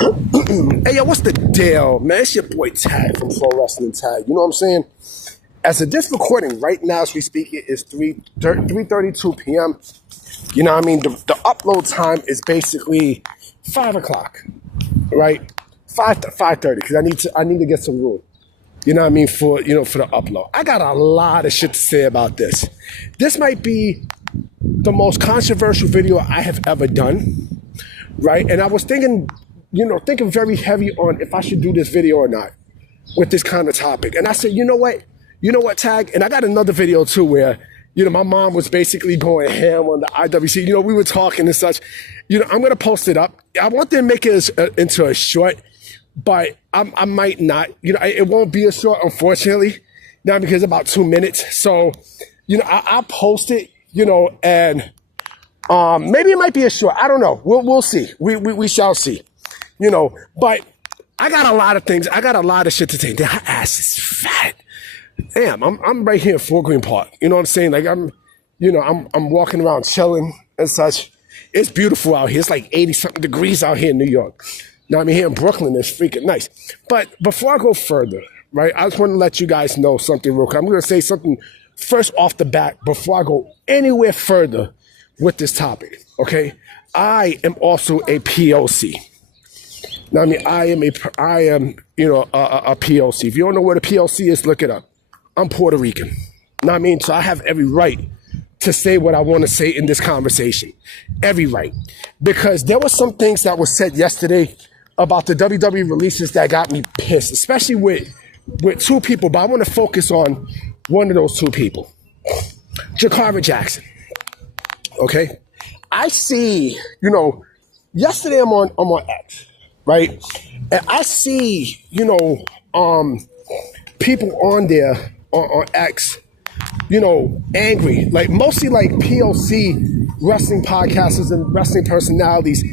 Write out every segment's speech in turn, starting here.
Hey, yo, what's the deal, man? It's your boy Tag from Pro Wrestling Tag. You know what I'm saying? As of this recording right now, as we speak, it is 3:32 p.m. You know what I mean? The upload time is basically 5 o'clock, right? 5 to 5:30, because I need to get some room. You know what I mean? For the upload. I got a lot of shit to say about this. This might be the most controversial video I have ever done, right? And I was thinking very heavy on if I should do this video or not with this kind of topic. And I said, you know what, Tag? And I got another video too where, my mom was basically going ham on the IWC. We were talking and such. I'm going to post it up. I want to make it into a short, but I might not. It won't be a short, unfortunately, now because it's about 2 minutes. So, I'll post it, and maybe it might be a short. I don't know. We'll see. We shall see. But I got a lot of things. I got a lot of shit to say. That ass is fat. Damn, I'm right here in Fort Greene Park. You know what I'm saying? Like I'm walking around chilling and such. It's beautiful out here. It's like 80-something degrees out here in New York. Now, here in Brooklyn, it's freaking nice. But before I go further, right, I just want to let you guys know something real quick. I'm going to say something first off the bat before I go anywhere further with this topic, okay? I am also a POC. Now, I am a POC. If you don't know what a POC is, look it up. I'm Puerto Rican. So I have every right to say what I want to say in this conversation. Every right. Because there were some things that were said yesterday about the WWE releases that got me pissed, especially with two people, but I want to focus on one of those two people. Jakara Jackson. Okay? I see, yesterday I'm on X, right? And I see, people on there on X, angry, like mostly like POC wrestling podcasters and wrestling personalities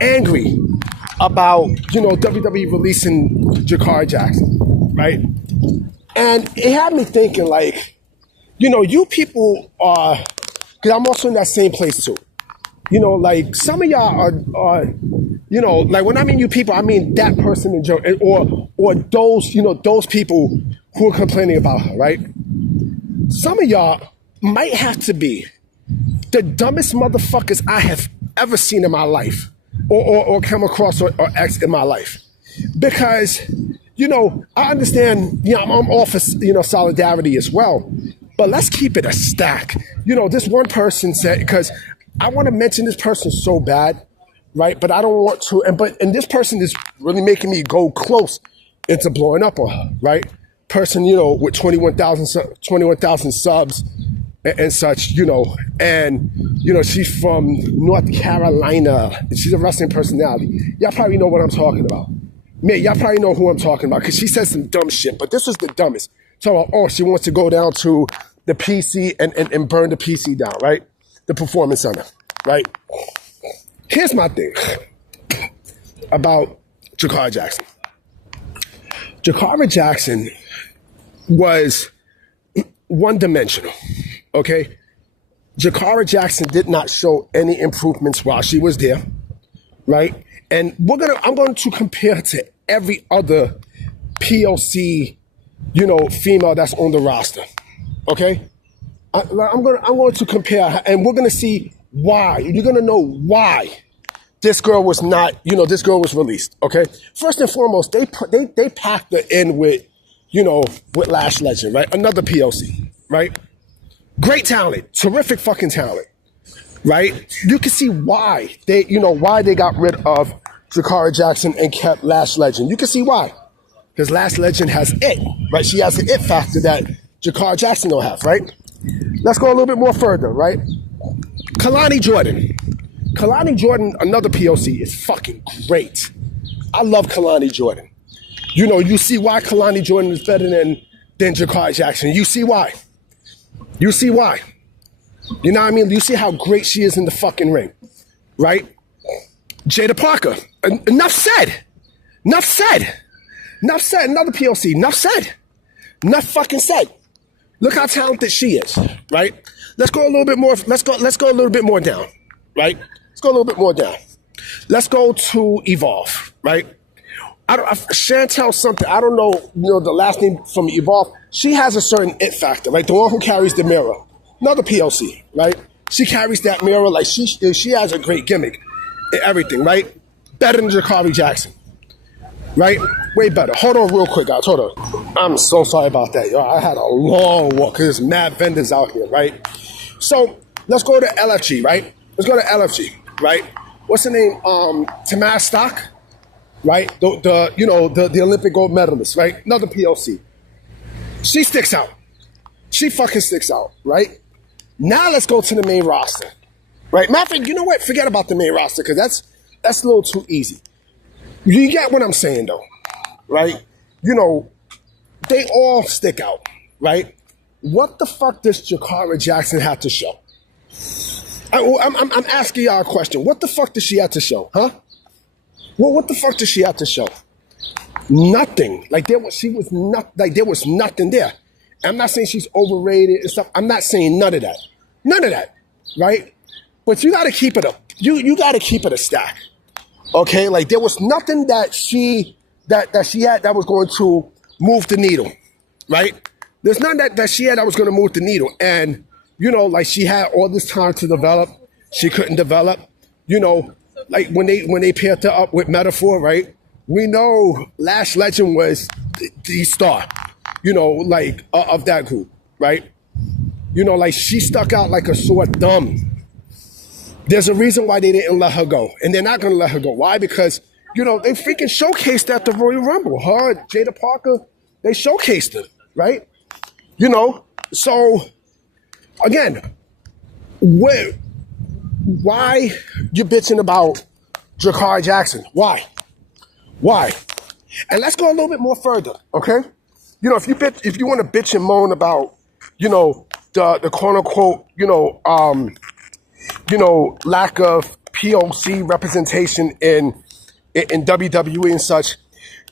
angry about, WWE releasing Jakara Jackson, right? And it had me thinking like, you people are, because I'm also in that same place too. Like some of y'all are, like when I mean you people, I mean that person in general, or those, those people who are complaining about her, right? Some of y'all might have to be the dumbest motherfuckers I have ever seen in my life, or come across or ex in my life, because I understand, I'm all for solidarity as well, but let's keep it a stack. This one person said, because I want to mention this person so bad, right? But I don't want to, and this person is really making me go close into blowing up on her, right? Person, with 21,000 subs and such, and, she's from North Carolina. She's a wrestling personality. Y'all probably know what I'm talking about. Man, y'all probably know who I'm talking about, because she said some dumb shit, but this was the dumbest. So, she wants to go down to the PC and burn the PC down, right? The Performance Center, right? Here's my thing about Jakara Jackson. Jakara Jackson was one-dimensional, okay? Jakara Jackson did not show any improvements while she was there, right? And I'm going to compare her to every other POC, female that's on the roster, okay? I'm going to compare her, and we're going to see why. You're going to know why this girl was not, this girl was released, okay? First and foremost, they packed her in with Lash Legend, right? Another POC, right? Great talent, terrific fucking talent, right? You can see why they got rid of Jakara Jackson and kept Lash Legend. You can see why. Because Lash Legend has it, right? She has the it factor that Jakara Jackson don't have, right? Let's go a little bit more further, right? Kalani Jordan, another POC, is fucking great. I love Kalani Jordan. You see why Kalani Jordan is better than Jakara Jackson. You see why. You see why. You know what I mean? You see how great she is in the fucking ring, right? Jada Parker. Enough said. Another POC. Enough said. Enough fucking said. Look how talented she is, right? Let's go a little bit more. Let's go a little bit more down, right? Let's go a little bit more down. Let's go to Evolve, right? Chantel something, I don't know, the last name from Evolve. She has a certain it factor, right? The one who carries the mirror. Another POC, right? She carries that mirror like she has a great gimmick and everything, right? Better than Jakara Jackson, right? Way better. Hold on real quick, guys. Hold on. I'm so sorry about that, yo. I had a long walk because there's mad vendors out here, right? So let's go to LFG, right? Let's go to LFG, right? What's the name? Tamara Stock, right? The Olympic gold medalist, right? Another POC. She sticks out. She fucking sticks out, right? Now let's go to the main roster, right? Matter of fact, you know what? Forget about the main roster because that's a little too easy. You get what I'm saying, though, right? They all stick out, right? What the fuck does Jakara Jackson have to show? I'm asking y'all a question. What the fuck does she have to show, huh? Well, what the fuck does she have to show? Nothing. There was nothing there. I'm not saying she's overrated and stuff. I'm not saying none of that. None of that, right? But you gotta keep it up. You gotta keep it a stack. Okay? There was nothing that she had that was going to move the needle, right? There's none that she had that was gonna move the needle. And, she had all this time to develop. She couldn't develop. When they paired her up with Metaphor, right? We know Lash Legend was the star, of that group, right? She stuck out like a sore thumb. There's a reason why they didn't let her go. And they're not going to let her go. Why? Because, they freaking showcased at the Royal Rumble. Her, Jada Parker, they showcased her, right? So, again, why you bitching about Jakara Jackson? Why? And let's go a little bit more further, okay? If you want to bitch and moan about, the quote unquote, lack of POC representation in WWE and such,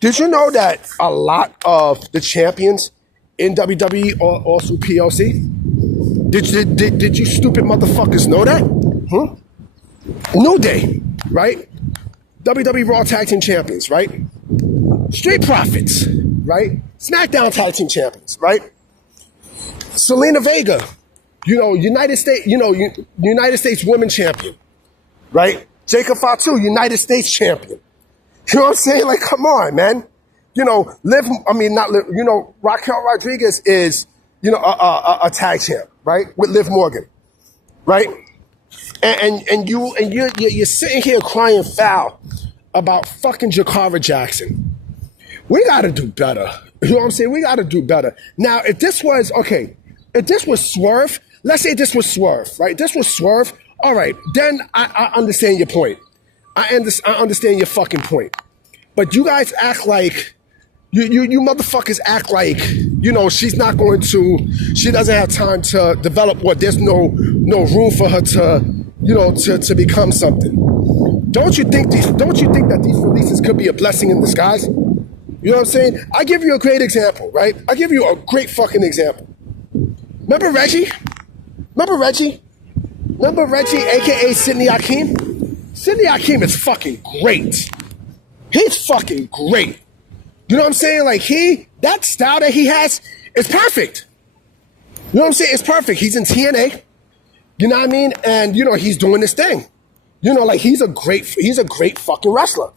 did you know that a lot of the champions in WWE are also POC? Did you stupid motherfuckers know that? Huh? New Day, right? WWE Raw Tag Team Champions, right? Street Profits, right? SmackDown Tag Team Champions, right? Selena Vega, United States Women Champion, right? Jacob Fatu, United States Champion. You know what I'm saying? Come on, man. Raquel Rodriguez is, a tag champ, right? With Liv Morgan, right? And you're sitting here crying foul about fucking Jakara Jackson. We gotta do better. You know what I'm saying? We gotta do better. Now, if this was Swerve, let's say this was Swerve, right? This was Swerve, all right, then I understand your point. I understand your fucking point. But you guys act like, you motherfuckers act like, she doesn't have time to develop there's no room for her to become something. Don't you think that these releases could be a blessing in disguise? You know what I'm saying? I give you a great example, right? I give you a great fucking example. Remember Reggie, aka Sidney Akeem? Sidney Akeem is fucking great. He's fucking great. You know what I'm saying? That style that he has is perfect. You know what I'm saying? It's perfect. He's in TNA. You know what I mean? And, he's doing this thing. He's a great fucking wrestler.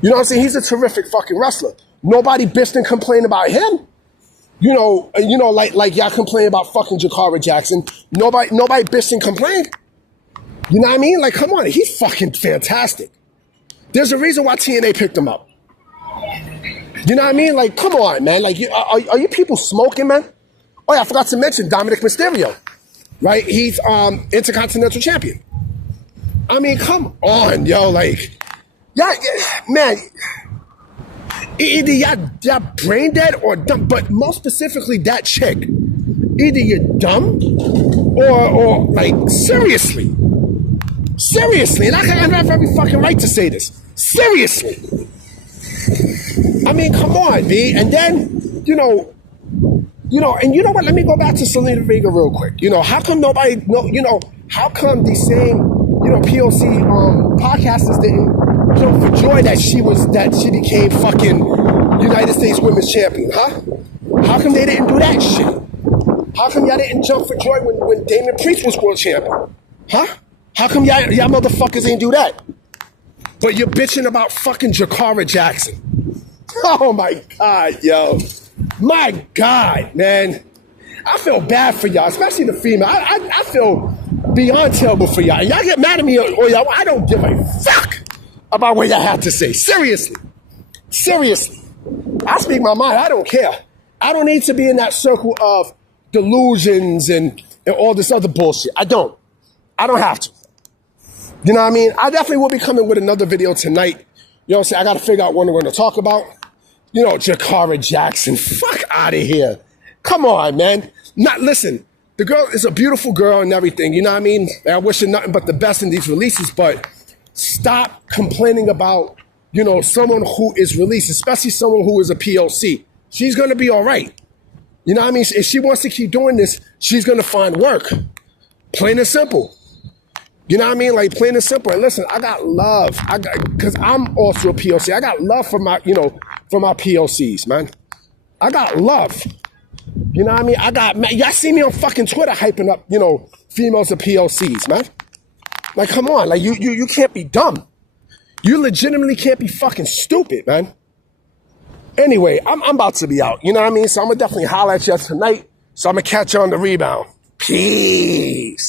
You know what I'm saying? He's a terrific fucking wrestler. Nobody bitched and complained about him. Like y'all complain about fucking Jakara Jackson. Nobody bitched and complained. You know what I mean? Come on, he's fucking fantastic. There's a reason why TNA picked him up. You know what I mean? Come on, man. Are you people smoking, man? Oh yeah, I forgot to mention Dominic Mysterio, right? He's Intercontinental Champion. I mean, come on, yo, yeah, man. Either y'all brain dead or dumb, but most specifically that chick. Either you're dumb or seriously, and I have every fucking right to say this. Seriously. I mean, come on, B. And then, and you know what? Let me go back to Selena Vega real quick. How come nobody know, how come these same, POC podcasters didn't, jump for joy that she became fucking United States Women's Champion, huh? How come they didn't do that shit? How come y'all didn't jump for joy when Damon Priest was world champion? Huh? How come y'all motherfuckers ain't do that? But you're bitching about fucking Jakara Jackson. Oh my God, yo. My God, man. I feel bad for y'all, especially the female. I feel beyond terrible for y'all. And y'all get mad at me or y'all, I don't give a fuck about what y'all have to say. Seriously. Seriously. I speak my mind. I don't care. I don't need to be in that circle of delusions and all this other bullshit. I don't have to. You know what I mean? I definitely will be coming with another video tonight. You know what I'm saying? I got to figure out what we're going to talk about. You know, Jakara Jackson. Fuck out of here. Come on, man. Listen, the girl is a beautiful girl and everything. You know what I mean? I wish her nothing but the best in these releases. But stop complaining about, you know, someone who is released, especially someone who is a POC. She's going to be all right. You know what I mean? If she wants to keep doing this, she's going to find work. Plain and simple. You know what I mean? Like, plain and simple. And listen, I got love. Because I'm also a POC. I got love for my, you know, for my POCs, man. I got love. You know what I mean? Y'all see me on fucking Twitter hyping up, you know, females of POCs, man. Like, come on. Like, you can't be dumb. You legitimately can't be fucking stupid, man. Anyway, I'm about to be out. You know what I mean? So I'm going to definitely holler at you tonight. So I'm going to catch you on the rebound. Peace.